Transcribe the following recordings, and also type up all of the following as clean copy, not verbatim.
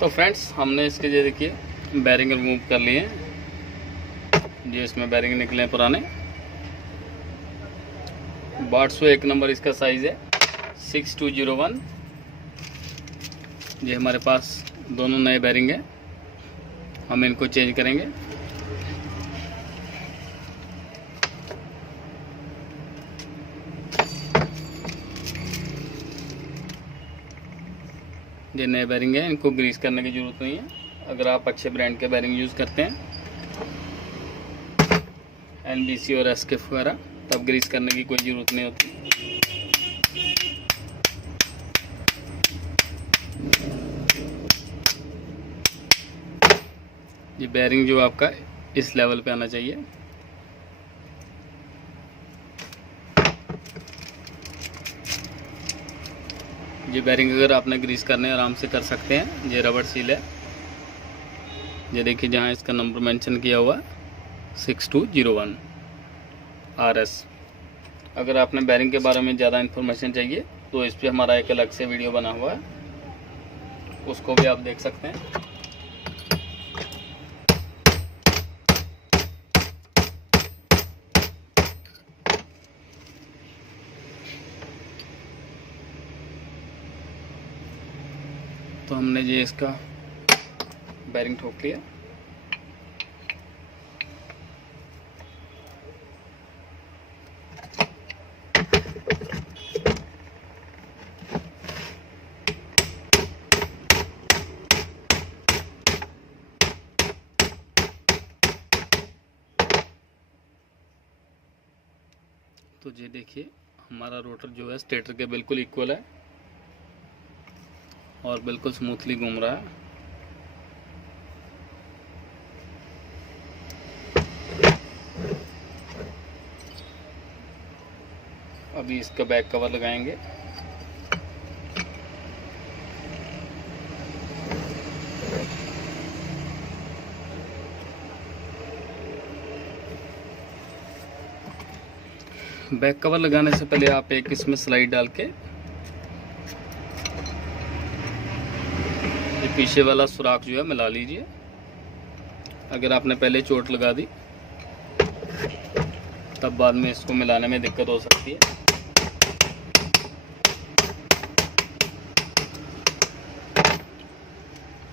तो फ्रेंड्स हमने इसके ये देखिए बैरिंग रिमूव कर लिए हैं। ये इसमें बैरिंग निकले हैं पुराने। बाटसो 1 नंबर इसका साइज़ है 6201। ये हमारे पास दोनों नए बैरिंग हैं, हम इनको चेंज करेंगे। ये नए बैरिंग है, इनको ग्रीस करने की ज़रूरत नहीं है। अगर आप अच्छे ब्रांड के बैरिंग यूज़ करते हैं NBC और SKF वगैरह, तब ग्रीस करने की कोई ज़रूरत नहीं होती। ये बैरिंग जो आपका इस लेवल पे आना चाहिए। ये बैरिंग अगर आपने ग्रीस करने आराम से कर सकते हैं। ये रबड़ सील है, ये देखिए जहाँ इसका नंबर मेंशन किया हुआ 6201 RS। अगर आपने बैरिंग के बारे में ज़्यादा इन्फॉर्मेशन चाहिए तो इस पर हमारा एक अलग से वीडियो बना हुआ है, उसको भी आप देख सकते हैं। तो हमने ये इसका बैरिंग ठोक लिया। तो ये देखिए हमारा रोटर जो है स्टेटर के बिल्कुल इक्वल है और बिल्कुल स्मूथली घूम रहा है। अभी इसका बैक कवर लगाएंगे। बैक कवर लगाने से पहले आप एक इसमें स्लाइड डाल के ये पीछे वाला सुराख जो है मिला लीजिए। अगर आपने पहले चोट लगा दी तब बाद में इसको मिलाने में दिक्कत हो सकती है।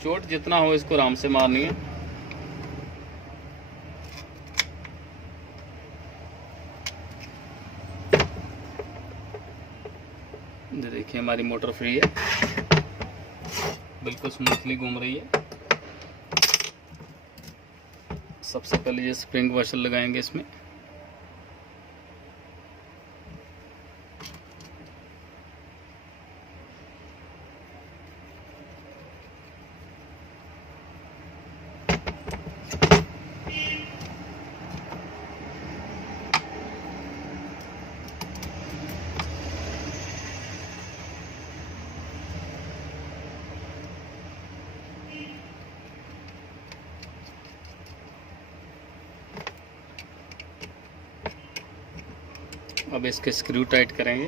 चोट जितना हो इसको आराम से मारनी है। देखिए हमारी मोटर फ्री है, बिल्कुल स्मूथली घूम रही है। सबसे पहले ये स्प्रिंग वॉशर लगाएंगे इसमें। अब इसके स्क्रू टाइट करेंगे।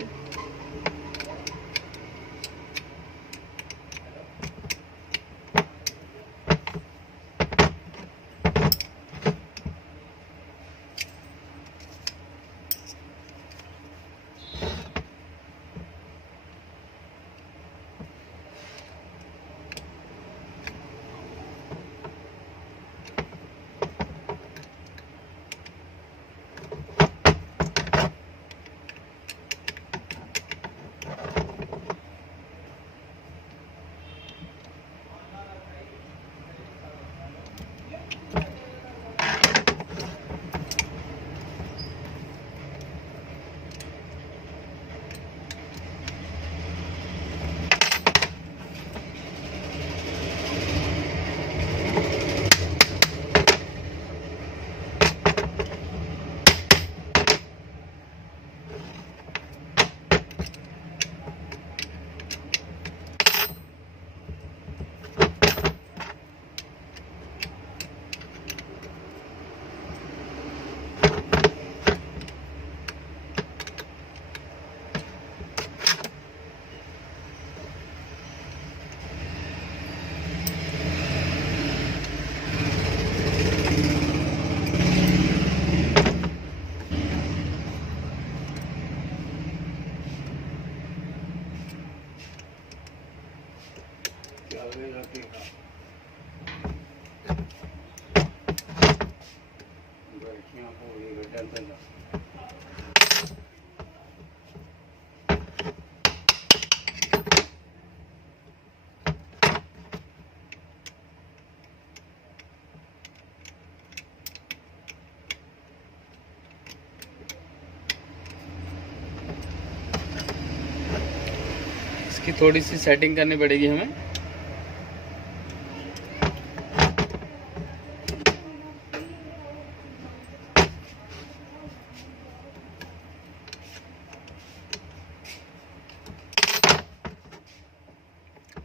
इसकी थोड़ी सी सेटिंग करनी पड़ेगी हमें।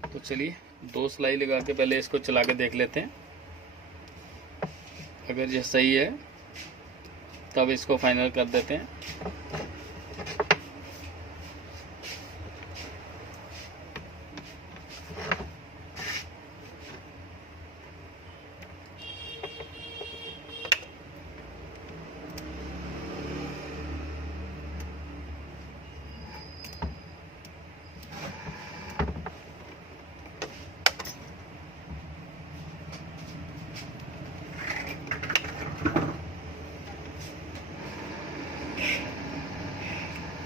तो चलिए 2 सिलाई लगा के पहले इसको चला के देख लेते हैं। अगर ये सही है तब इसको फाइनल कर देते हैं।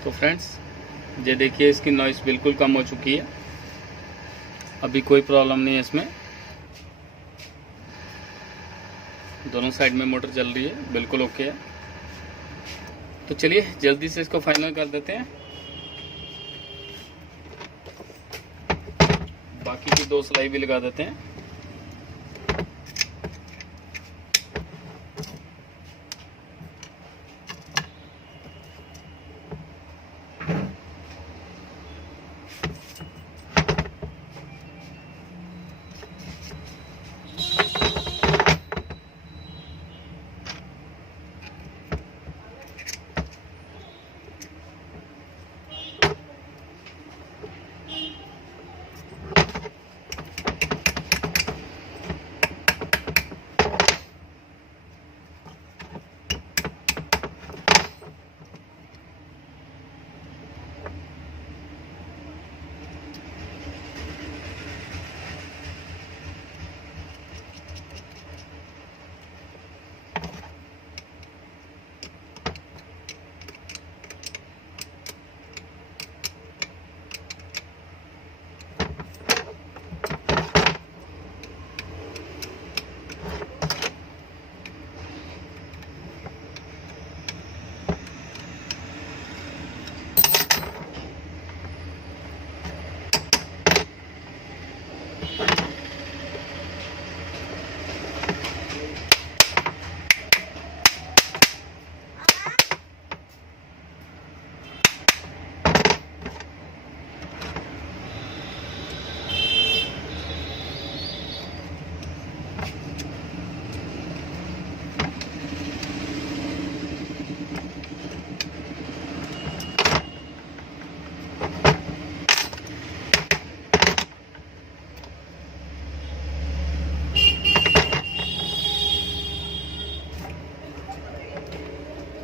तो फ्रेंड्स ये देखिए इसकी नॉइस बिल्कुल कम हो चुकी है, अभी कोई प्रॉब्लम नहीं है इसमें। दोनों साइड में मोटर चल रही है, बिल्कुल ओके है। तो चलिए जल्दी से इसको फाइनल कर देते हैं। बाकी की 2 सिलाई भी लगा देते हैं।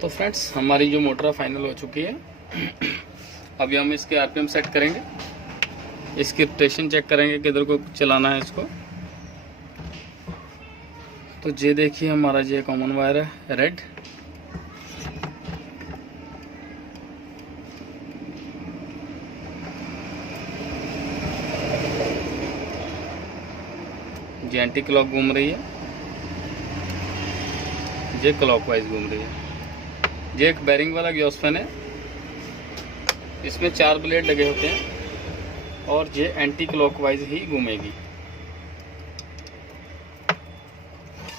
तो फ्रेंड्स हमारी जो मोटर फाइनल हो चुकी है। अभी हम इसके आरपीएम सेट करेंगे, इसकी रोटेशन चेक करेंगे किधर को चलाना है इसको। तो ये देखिए हमारा ये कॉमन वायर है रेड, ये एंटी क्लॉक घूम रही है, ये क्लॉकवाइज घूम रही है। ये एक बेरिंग वाला गैस फैन है, इसमें 4 ब्लेड लगे होते हैं और ये एंटी क्लॉकवाइज ही घूमेगी।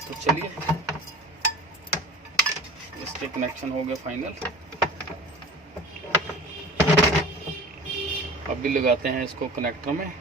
तो चलिए इसके कनेक्शन हो गए फाइनल। अभी लगाते हैं इसको कनेक्टर में।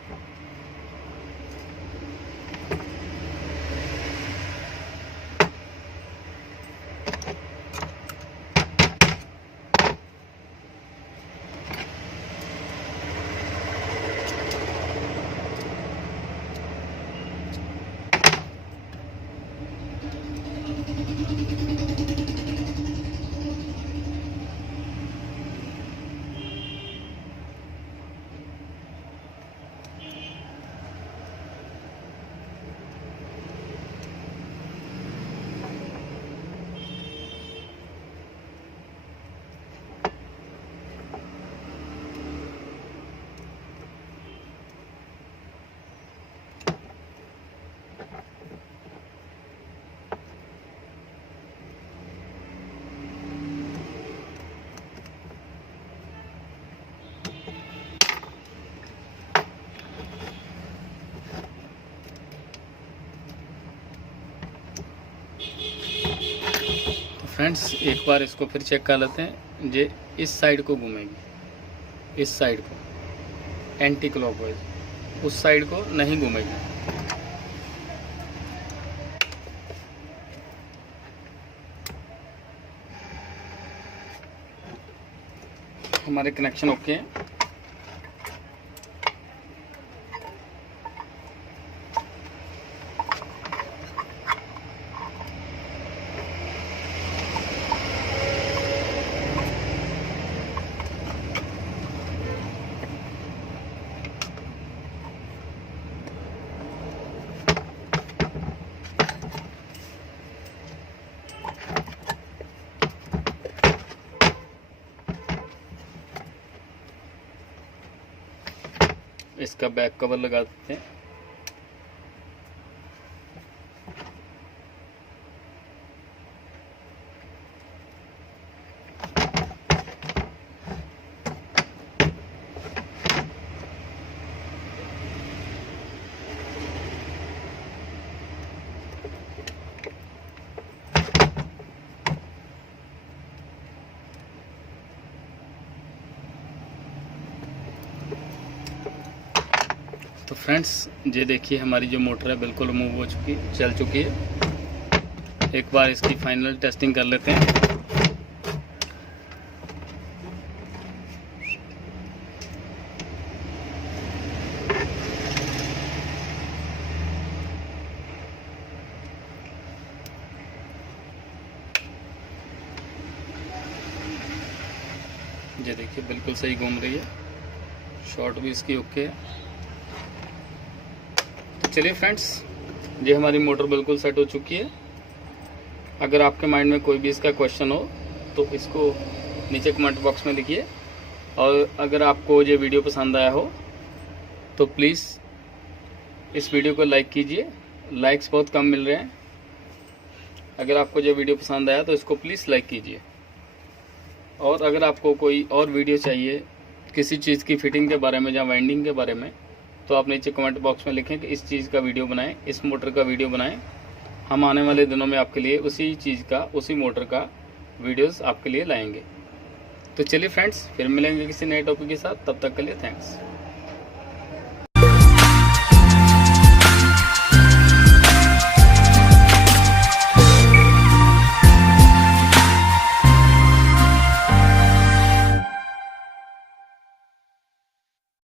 फ्रेंड्स एक बार इसको फिर चेक कर लेते हैं। ये इस साइड को घूमेगी, इस साइड को एंटी क्लॉकवाइज, उस साइड को नहीं घूमेगी। हमारे कनेक्शन ओके हैं। इसका बैक कवर लगा देते हैं। तो फ्रेंड्स ये देखिए हमारी जो मोटर है बिल्कुल रिमूव हो चुकी, चल चुकी है। एक बार इसकी फाइनल टेस्टिंग कर लेते हैं। ये देखिए बिल्कुल सही घूम रही है, शॉर्ट भी इसकी ओके है। चलिए फ्रेंड्स, ये हमारी मोटर बिल्कुल सेट हो चुकी है। अगर आपके माइंड में कोई भी इसका क्वेश्चन हो तो इसको नीचे कमेंट बॉक्स में लिखिए। और अगर आपको ये वीडियो पसंद आया हो तो प्लीज़ इस वीडियो को लाइक कीजिए। लाइक्स बहुत कम मिल रहे हैं। अगर आपको ये वीडियो पसंद आया तो इसको प्लीज़ लाइक कीजिए। और अगर आपको कोई और वीडियो चाहिए किसी चीज़ की फिटिंग के बारे में या वाइंडिंग के बारे में, तो आप नीचे कमेंट बॉक्स में लिखें कि इस चीज़ का वीडियो बनाएं, इस मोटर का वीडियो बनाएं। हम आने वाले दिनों में आपके लिए उसी चीज़ का, उसी मोटर का वीडियोस आपके लिए लाएंगे। तो चलिए फ्रेंड्स, फिर मिलेंगे किसी नए टॉपिक के साथ। तब तक के लिए थैंक्स।